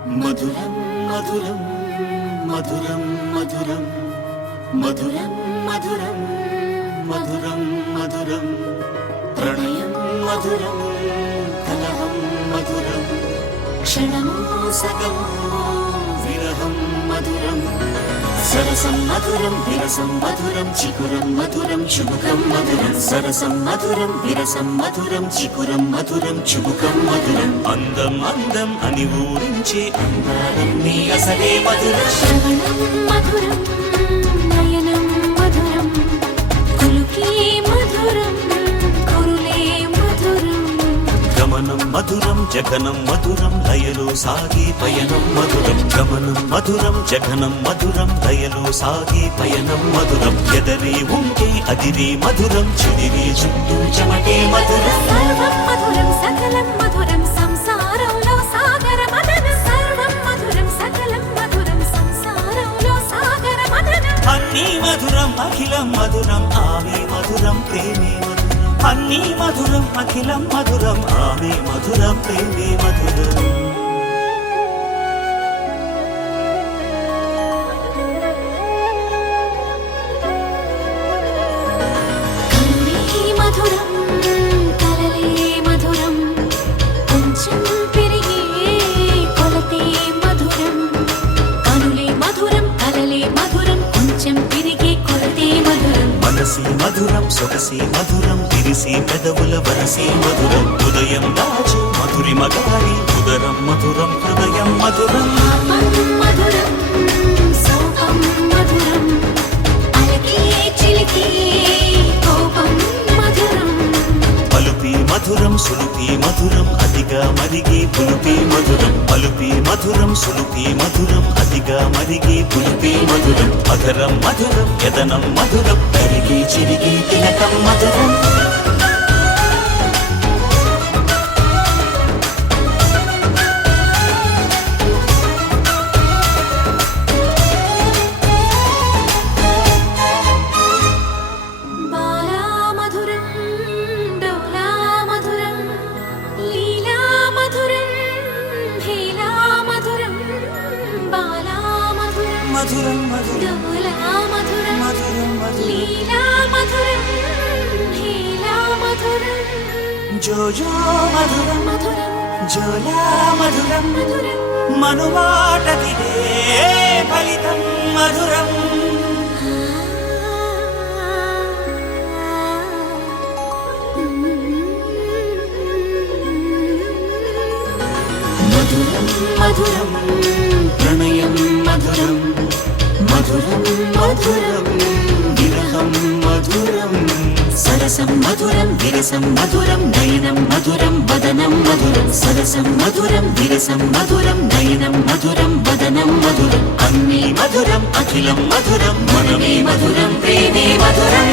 మధురం మధురం మధురం మధురం మధురం మధురం మధురం మధురం ప్రణయం మధురం కలహం మధురం క్షణమో సగమో విరహం మధురం సరసం మధురం విరసం మధురం చికురం మధురం చుబుకం మధురం సరసం మధురం విరసం మధురం చికురం మధురం చుబుకం మధురం అందం అందం అని ఊరించే అందాలన్నీ అసలే మధురం శ్రవణం మధురం నయనం మధురం కులుకే మధురం కురులే మధురం గమనం మధురం జగనం మధురం లయలో సాగే పయనం మధురం గమనం మధురం జగనం మధురం లయలో సాగే పయనం మధురం ఎదరే ఉంటే అదిరే మధురం చెదిరే చుట్టూ చెమటే మధురం సర్వం మధురం సకలం మధురం సంసారంలో సాగర మదన సర్వం మధురం సకలం మధురం సంసారంలో సాగర మదన అన్నీ మధురం అఖిలం మధురం ఆమె మధురం ప్రేమే మధురం అన్నీ మధురం అఖిలం మధురం ఆమె మధురం ప్రేమే మధురం కరుణే మధురం కలలే మధురం కొంచెం పెరిగే కొలతే మధురం కనులే మధురం కలలే మధురం కొంచెం పెరిగే కొలతే మధురం మనసి మధురం సొగసి మధురం విరిసి పెదవుల వరసి మధురం హృదయం దాచు మధురి మగారి ఉదరం మధురం హృదయం మధురం పాపం మధురం సోపం మధురం అలకే చిలికే కోపం మధురం పలుపి మధురం సులుపి మధురం అతిగా మరిగి పులుపి మధురం పలుపి మధురం సులుపి మధురం అతిగా మరిగి పులుపి మధురం మధురం మధురం యదనం మధురం కరిగి చిరిగి తిలకం మధురం బాలా మధురం డోలా మధురం లీలా మధురం హేలా మధురం బాలా మధురం మధురం మధురం డోలా మధురం మధురం మధురం లీలా మధురం హేలా మధురం జోజో మధురం మధురం జోలా మధురం మధురం మనుమాటదిదే ఫలితం మధురం మధురం మధురం ప్రణయం మధురం మధురం మధురం విరహం మధురం సరసం మధురం విరసం మధురం నయనం మధురం వదనం మధురం సరసం మధురం విరసం మధురం నయనం మధురం వదనం మధురం అన్నీ మధురం అఖిలం మధురం మనమే మధురం ప్రేమే మధురం